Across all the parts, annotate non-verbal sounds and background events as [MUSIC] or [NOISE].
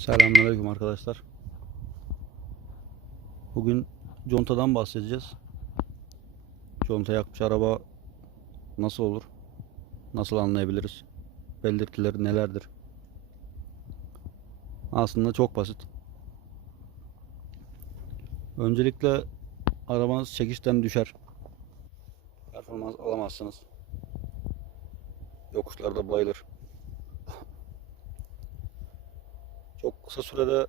Selamünaleyküm arkadaşlar. Bugün contadan bahsedeceğiz. Conta yakmış araba nasıl olur? Nasıl anlayabiliriz? Belirtileri nelerdir? Aslında çok basit. Öncelikle arabanız çekişten düşer. Performans alamazsınız. Yokuşlarda bayılır. Çok kısa sürede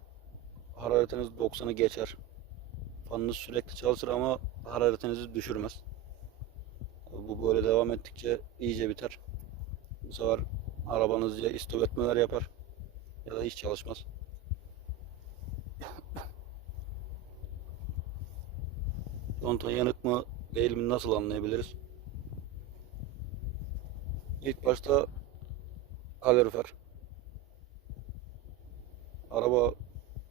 hararetiniz 90'ı geçer. Fanınız sürekli çalışır ama hararetinizi düşürmez. Bu böyle devam ettikçe iyice biter. Bu sefer arabanız ya istop etmeler yapar ya da hiç çalışmaz. Conta yanık mı değil mi nasıl anlayabiliriz? İlk başta kalorifer. Araba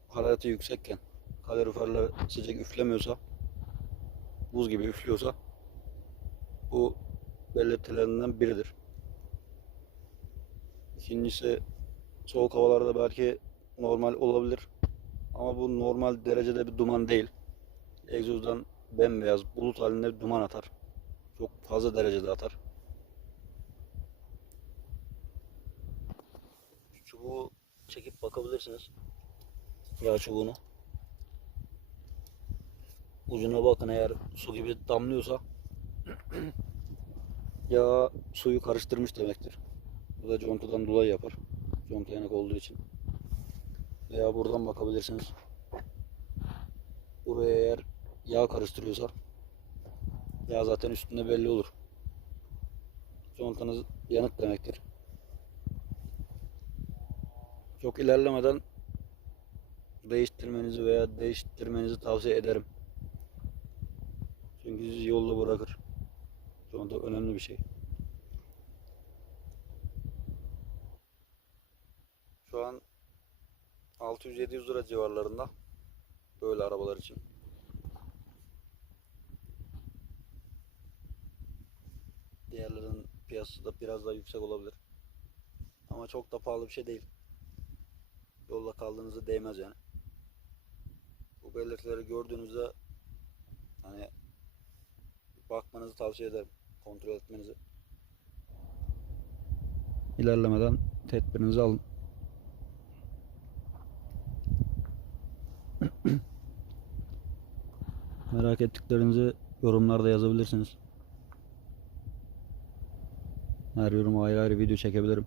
harareti yüksekken kaloriferler sıcak üflemiyorsa buz gibi üflüyorsa bu belirtilerinden biridir. İkincisi soğuk havalarda belki normal olabilir ama bu normal derecede bir duman değil. Egzozdan bembeyaz bulut halinde bir duman atar. Çok fazla derecede atar. Çubuğu çekip bakabilirsiniz. Yağ çubuğunu. Ucuna bakın eğer su gibi damlıyorsa [CLEARS THROAT] yağ suyu karıştırmış demektir. Bu da contadan dolayı yapar. Conta yanık olduğu için. Veya buradan bakabilirsiniz. Buraya eğer yağ karıştırıyorsa yağ zaten üstünde belli olur. Contanız yanık demektir. Çok ilerlemeden değiştirmenizi veya değiştirmenizi tavsiye ederim. Çünkü sizi yolda bırakır. Conta önemli bir şey. Şu an 600-700 lira civarlarında böyle arabalar için. Diğerlerinin piyasası da biraz daha yüksek olabilir. Ama çok da pahalı bir şey değil. Kaldığınızda değmez yani. Bu belirtileri gördüğünüzde hani bakmanızı tavsiye ederim. Kontrol etmenizi. İlerlemeden tedbirinizi alın. [CLEARS THROAT] Merak ettiklerinizi yorumlarda yazabilirsiniz. Her yoruma ayrı ayrı video çekebilirim.